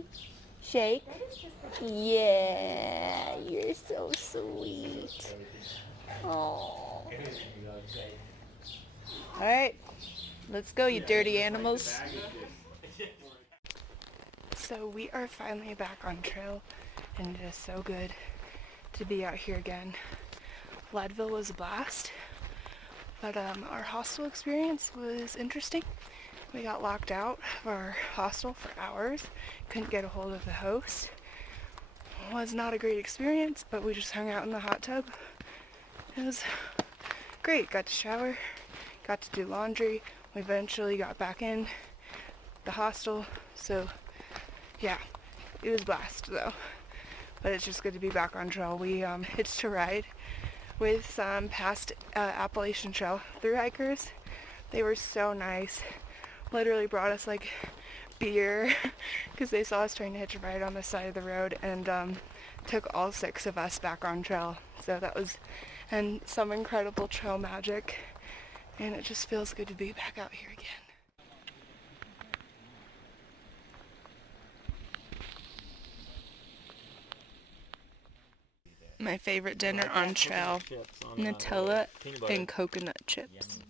Ready? Shake. Yeah, you're so sweet. Oh. Alright, let's go, you dirty animals. So we are finally back on trail, and it is so good to be out here again. Leadville was a blast, but our hostel experience was interesting. We got locked out of our hostel for hours, couldn't get a hold of the host. It was not a great experience, but we just hung out in the hot tub. It was great. Got to shower, got to do laundry. We eventually got back in the hostel, so yeah, it was a blast though. But it's just good to be back on trail. We hitched a ride with some past Appalachian Trail thru-hikers. They were so nice. Literally brought us like beer because they saw us trying to hitch a ride on the side of the road, and took all 6 of us back on trail. So that was some incredible trail magic, and it just feels good to be back out here again. My favorite dinner on trail, Nutella and coconut chips.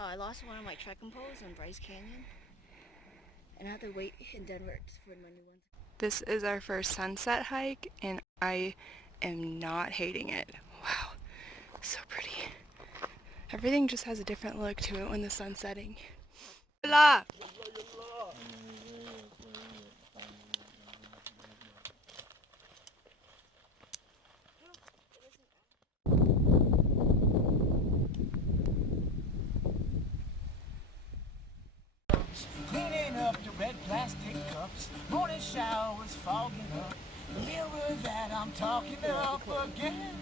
I lost one of my trekking poles in Bryce Canyon, and I had to wait in Denver for my new one. This is our first sunset hike, and I am not hating it. Wow, so pretty. Everything just has a different look to it when the sun's setting. Hola! Cleaning up the red plastic cups, morning showers fogging up, the mirror that I'm talking up again.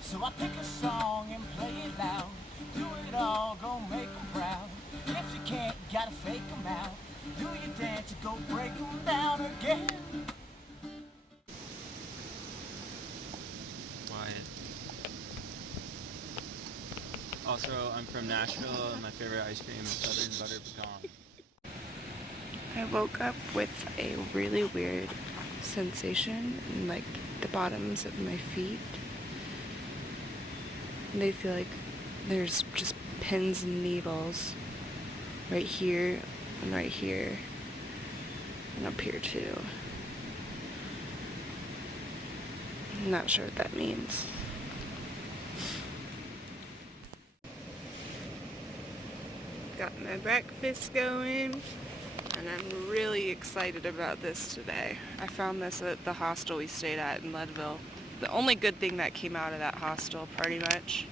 So I pick a song and play it loud, do it all, gonna make them proud. If you can't, gotta fake them out, do your dance, go break them down again. Also, I'm from Nashville, and my favorite ice cream is Southern Butter Pecan. I woke up with a really weird sensation in like the bottoms of my feet. And they feel like there's just pins and needles right here and right here and up here too. I'm not sure what that means. Got my breakfast going, and I'm really excited about this today. I found this at the hostel we stayed at in Leadville. The only good thing that came out of that hostel, pretty much.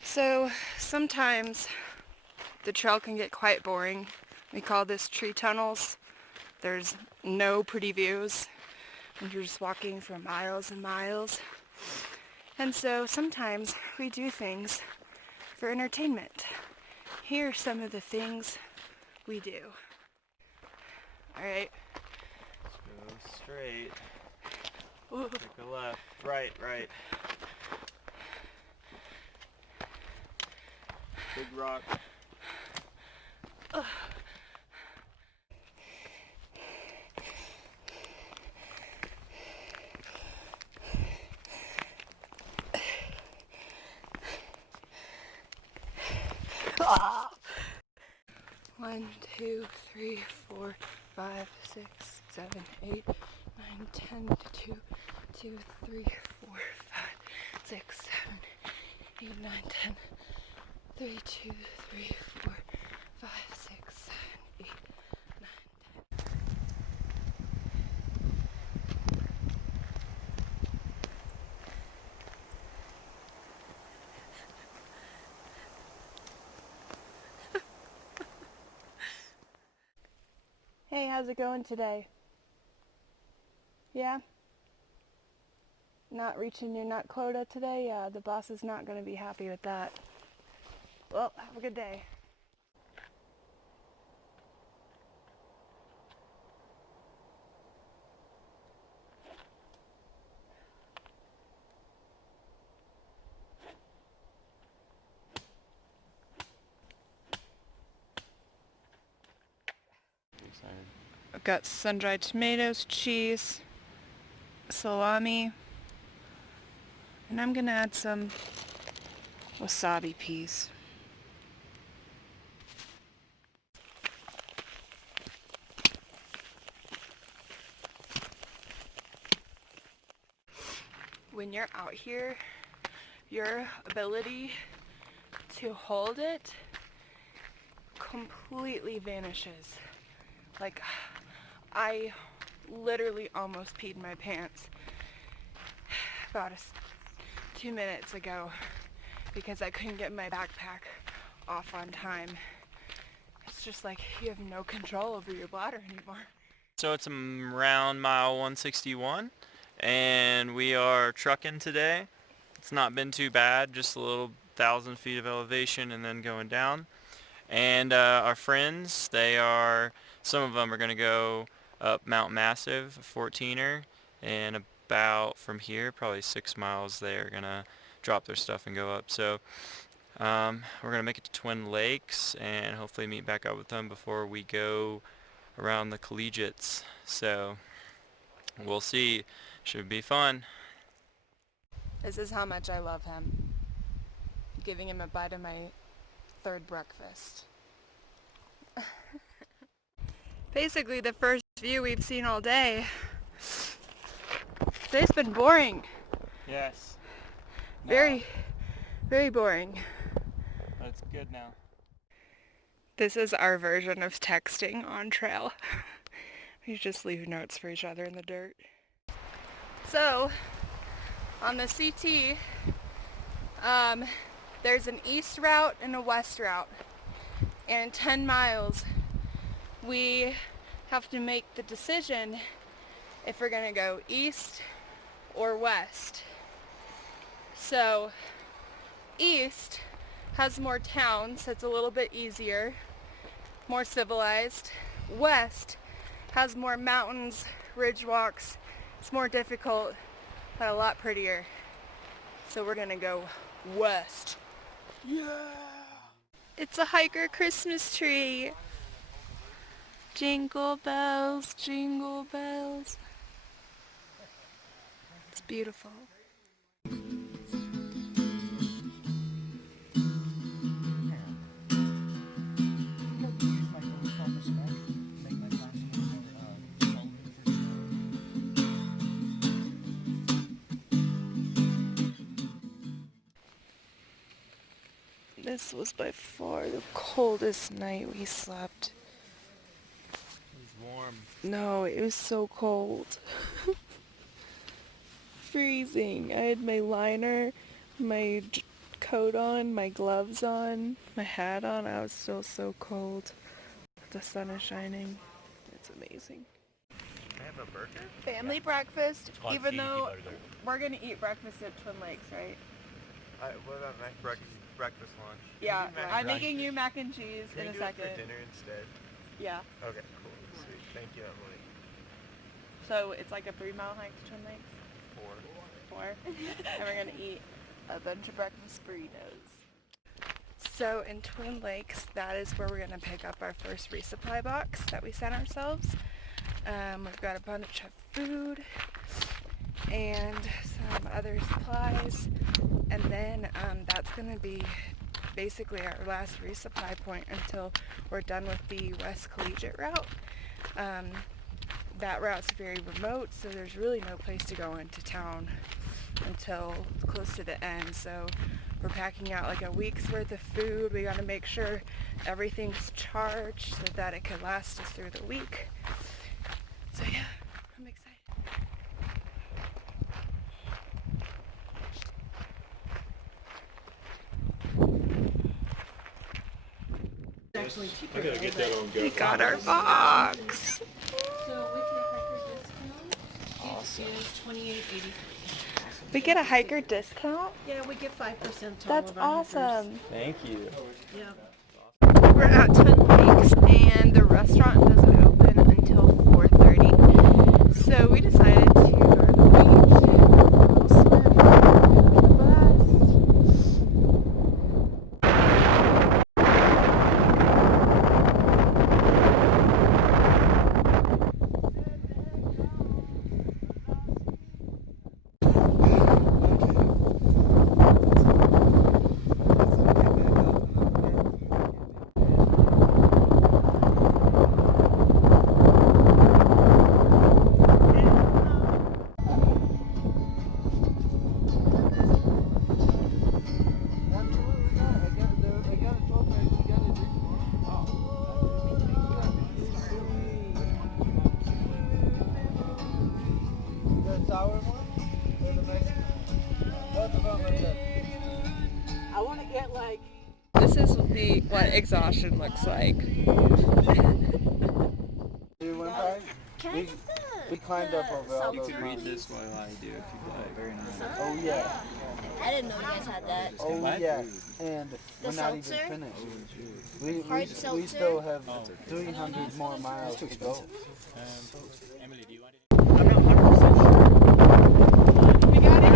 So sometimes the trail can get quite boring. We call this tree tunnels. There's no pretty views, and you're just walking for miles and miles. And so sometimes we do things for entertainment. Here are some of the things we do. Alright. Go straight. Ooh. Take a left. Right, right. Big rock. Ugh. Ah. 1, 2, 3, 4, 5, 6, 7, 8, 9, 10, 2, 2, 3, 4, 5, 6, 7, 8, 9, 10, 3, 2, 3, 4, 5, 6, 7, 8, 9, 10. Hey, how's it going today? Yeah? Not reaching your nut quota today? Yeah, the boss is not going to be happy with that. Well, have a good day. I've got sun-dried tomatoes, cheese, salami, and I'm gonna add some wasabi peas. When you're out here, your ability to hold it completely vanishes. Like, I literally almost peed my pants about 2 minutes ago because I couldn't get my backpack off on time. It's just like you have no control over your bladder anymore. So it's around mile 161, and we are trucking today. It's not been too bad, just a little 1,000 feet of elevation and then going down. And our friends, some of them are going to go up Mount Massive, a 14er, and about from here, probably 6 miles, they're going to drop their stuff and go up. So we're going to make it to Twin Lakes and hopefully meet back up with them before we go around the collegiates. So we'll see. Should be fun. This is how much I love him. Giving him a bite of my third breakfast. Basically the first view we've seen all day. Today's been boring. Yes. Very boring. That's good now. This is our version of texting on trail. We just leave notes for each other in the dirt. So, on the CT, there's an east route and a west route. And in 10 miles, we have to make the decision if we're gonna go east or west. So, east has more towns, so it's a little bit easier, more civilized. West has more mountains, ridge walks. It's more difficult, but a lot prettier. So we're gonna go west. Yeah! It's a hiker Christmas tree. Jingle bells, jingle bells. It's beautiful. This was by far the coldest night we slept. It was warm. No, it was so cold. Freezing. I had my liner, my coat on, my gloves on, my hat on. I was still so cold. The sun is shining. It's amazing. Can I have a burger? Family breakfast, called even Easy though Burger. we're gonna eat breakfast at Twin Lakes, right? What about breakfast lunch? Yeah, Can you make I'm mac- making you mac and cheese Can in we a do it second. for dinner instead? Yeah. Okay, cool. Sweet. Thank you, Emily. So it's like a 3-mile hike to Twin Lakes? 4. And we're gonna eat a bunch of breakfast burritos. So in Twin Lakes, that is where we're gonna pick up our first resupply box that we sent ourselves. We've got a bunch of food and some other supplies, and then that's gonna be basically our last resupply point until we're done with the West Collegiate route. That route's very remote, so there's really no place to go into town until close to the end. So we're packing out like a week's worth of food. We gotta make sure everything's charged so that it could last us through the week. So yeah, I'm excited. I gotta get that on We got our box. So with your hiker discount, it is $28.83. We get a hiker discount? Yeah, we get 5% to all That's of our hikers. awesome. Thank you. Yeah. We're at Twin Lakes and the restaurant doesn't open until 4:30. So we decided to wait a little swim. Have a blast. what exhaustion looks like. We climbed up over all those read mountains. while I do if you'd like. Very nice. Oh yeah. I didn't know you guys had that. Oh yes. And we're not even seltzer? finished. Hard We seltzer? still have 300 more miles to go. Emily, do you want it? I'm not 100% sure. We got it!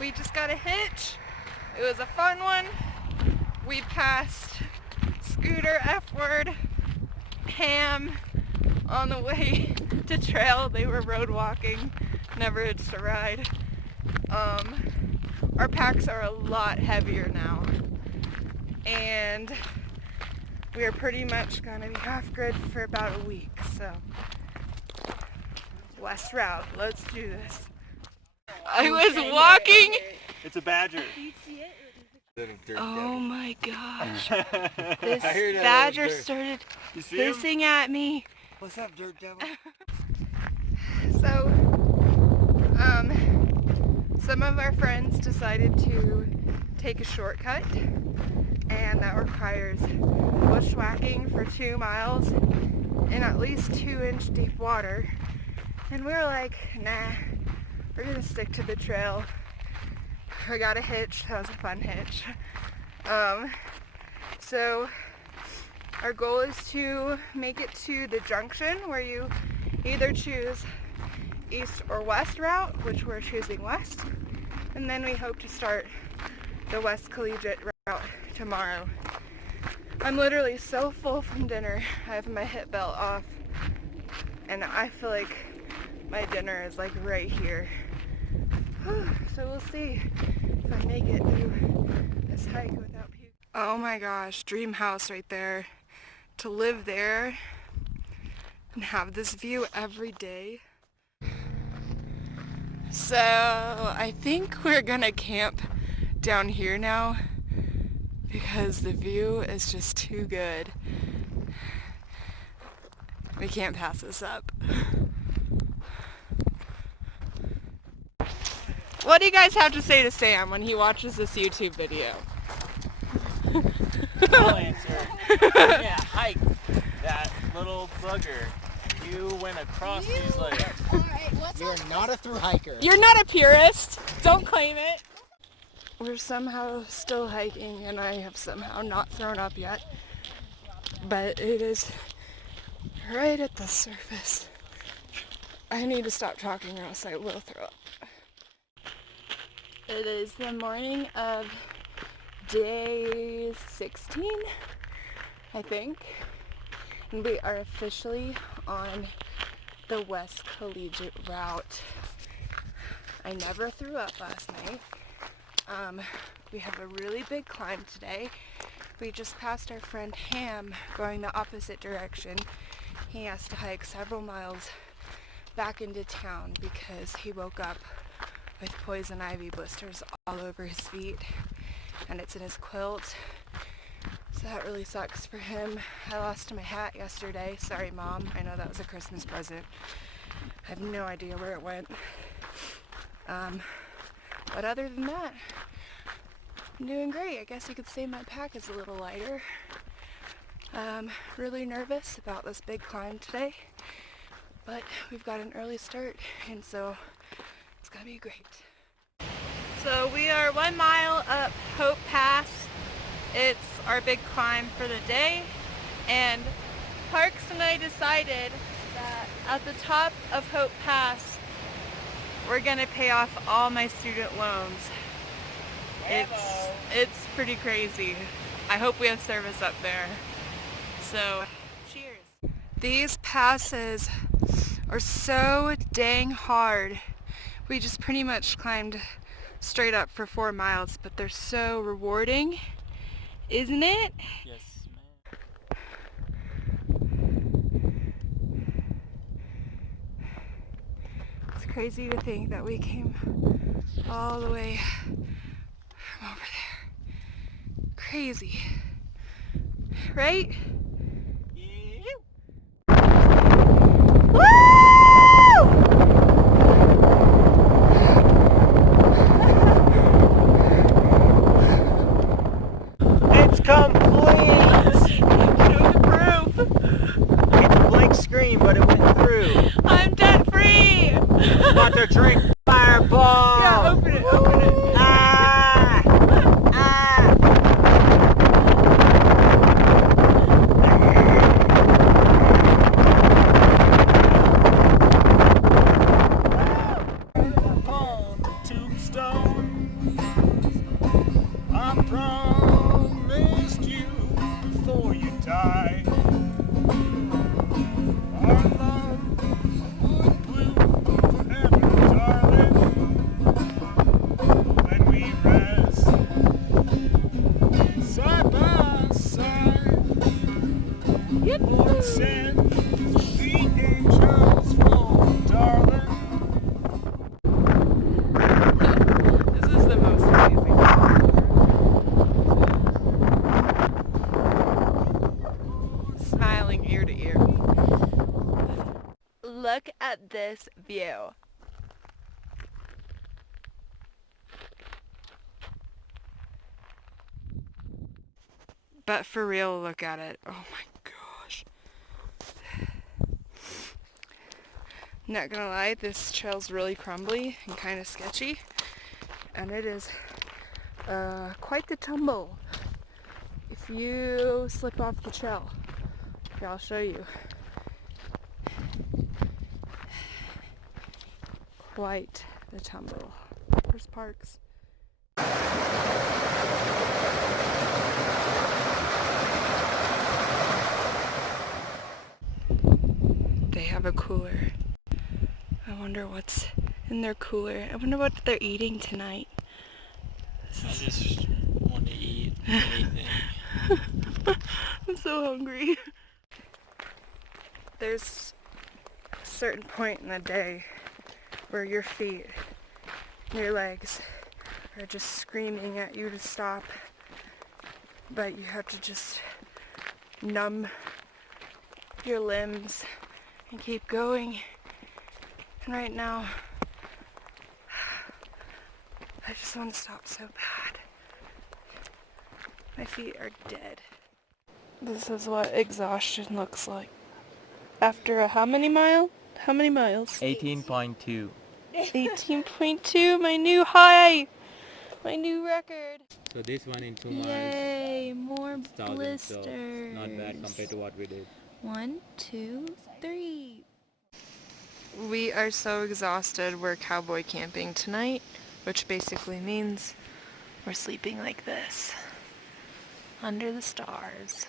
We just got a hitch. It was a fun one. We passed Scooter, F-word, Ham on the way to trail. They were road walking, never hitched a ride. Our packs are a lot heavier now. And we're pretty much gonna be off grid for about a week, so west route, let's do this. I was walking. It's a badger. Oh my gosh. This badger started hissing at me. What's up, Dirt Devil? So, some of our friends decided to take a shortcut, and that requires bushwhacking for 2 miles in at least 2-inch deep water. And we were like, nah, we're gonna stick to the trail. I got a hitch. That was a fun hitch. So our goal is to make it to the junction where you either choose east or west route, which we're choosing west, and then we hope to start the West Collegiate route tomorrow. I'm literally so full from dinner. I have my hip belt off, and I feel like my dinner is like right here. So we'll see if I make it through this hike without puke. Oh my gosh, dream house right there. To live there and have this view every day. So I think we're gonna camp down here now because the view is just too good. We can't pass this up. What do you guys have to say to Sam when he watches this YouTube video? I'll answer. Yeah, hike that little bugger. You went across these legs. You're not a thru-hiker. You're not a purist. Don't claim it. We're somehow still hiking, and I have somehow not thrown up yet. But it is right at the surface. I need to stop talking or else I will throw up. It is the morning of day 16, I think. And we are officially on the West Collegiate route. I never threw up last night. We have a really big climb today. We just passed our friend Ham going the opposite direction. He has to hike several miles back into town because he woke up with poison ivy blisters all over his feet, and it's in his quilt. So that really sucks for him. I lost my hat yesterday. Sorry, Mom. I know that was a Christmas present. I have no idea where it went. But other than that, I'm doing great. I guess you could say my pack is a little lighter. Really nervous about this big climb today, but we've got an early start, and so it's gonna be great. So we are 1 mile up Hope Pass. It's our big climb for the day, and Parks and I decided that at the top of Hope Pass we're gonna pay off all my student loans. It's pretty crazy. I hope we have service up there. So, cheers. These passes are so dang hard. We just pretty much climbed straight up for 4 miles, but they're so rewarding, isn't it? Yes, It's crazy to think that we came all the way from over there. Crazy. Right? Woo! I promised you before you died, our love would bloom forever, darling. When we rest side by side, Lord send the angels home, darling. This is the most amazing thing ever. Smiling ear to ear. Look at this view. But for real, look at it. Oh my gosh. Not gonna lie, this trail's really crumbly and kind of sketchy. And it is quite the tumble if you slip off the trail. Here, I'll show you. Quite the tumble. Where's Parks? They have a cooler. I wonder what's in their cooler. I wonder what they're eating tonight. I just want to eat anything. I'm so hungry. There's a certain point in the day where your feet, your legs are just screaming at you to stop, but you have to just numb your limbs and keep going. And right now, I just want to stop so bad. My feet are dead. This is what exhaustion looks like. After a how many miles? 18.2. 18.2, my new high! My new record! So this one in 2 miles, Yay, more 1,000, blisters. so not bad compared to what we did. 1, 2, 3. We are so exhausted. We're cowboy camping tonight, which basically means we're sleeping like this, under the stars.